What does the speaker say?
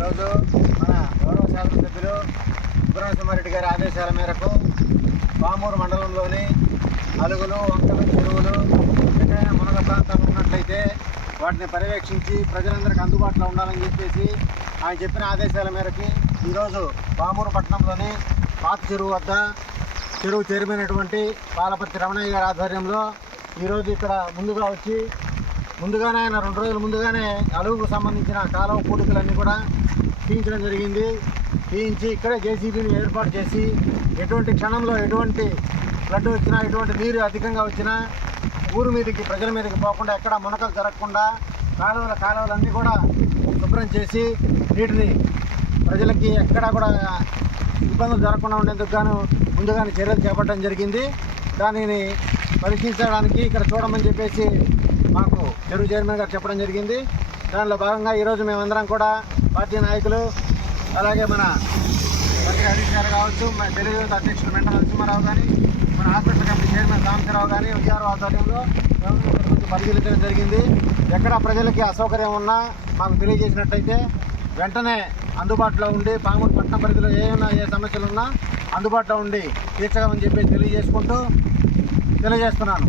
రోజు మన గౌరవ శాసనసభ్యులు సుబ్రహ్మణ్యరెడ్డి గారి ఆదేశాల మేరకు పామూరు మండలంలోని అలుగులు వంకలు చెరువులు ఎక్కడైనా మునగ ప్రాంతాలు ఉన్నట్లయితే వాటిని పర్యవేక్షించి ప్రజలందరికీ అందుబాటులో ఉండాలని చెప్పేసి ఆయన చెప్పిన ఆదేశాల మేరకు ఈరోజు పామూరు పట్టణంలోని పాత చెరువు వద్ద చెరువు చేరిపోయినటువంటి పాలపర్తి రమణయ్య గారి ఆధ్వర్యంలో ఈరోజు ఇక్కడ ముందుగా వచ్చి ముందుగానే ఆయన రెండు రోజుల ముందుగానే అలుగుకు సంబంధించిన కాలువ పూడికలన్నీ కూడా తీయించడం జరిగింది. తీయించి ఇక్కడే జేసీబీని ఏర్పాటు చేసి ఎటువంటి క్షణంలో ఎటువంటి ఫ్లడ్ వచ్చినా ఎటువంటి నీరు అధికంగా వచ్చినా ఊరు మీదకి ప్రజల మీదకి పోకుండా ఎక్కడ మునకలు జరగకుండా కాలువల కాలువలన్నీ కూడా శుభ్రం చేసి నీటిని ప్రజలకి ఎక్కడా కూడా ఇబ్బందులు జరగకుండా ఉండేందుకు గాను ముందుగానే చర్యలు చేపట్టడం జరిగింది. దానిని పరీక్షించడానికి ఇక్కడ చూడమని చెప్పేసి మాకు చెరువు చైర్మన్ గారు చెప్పడం జరిగింది. దానిలో భాగంగా ఈరోజు మేమందరం కూడా పార్టీ నాయకులు అలాగే మన మంత్రి హరీష్ గారు కావచ్చు మన తెలుగు అధ్యక్షులు మెంట నరసింహారావు కానీ మన హాస్పిటల్ కమిటీ చైర్మన్ రామచరావు కానీ విఆర్ ఆధ్వర్యంలో పరిశీలించడం జరిగింది. ఎక్కడ ప్రజలకి అసౌకర్యం ఉన్నా మాకు తెలియజేసినట్టయితే వెంటనే అందుబాటులో ఉండి పామూరు పట్టణ పరిధిలో ఏమైనా ఏ సమస్యలు ఉన్నా అందుబాటులో ఉండి తీర్చగమని చెప్పి తెలియజేసుకుంటూ తెలియజేస్తున్నాను.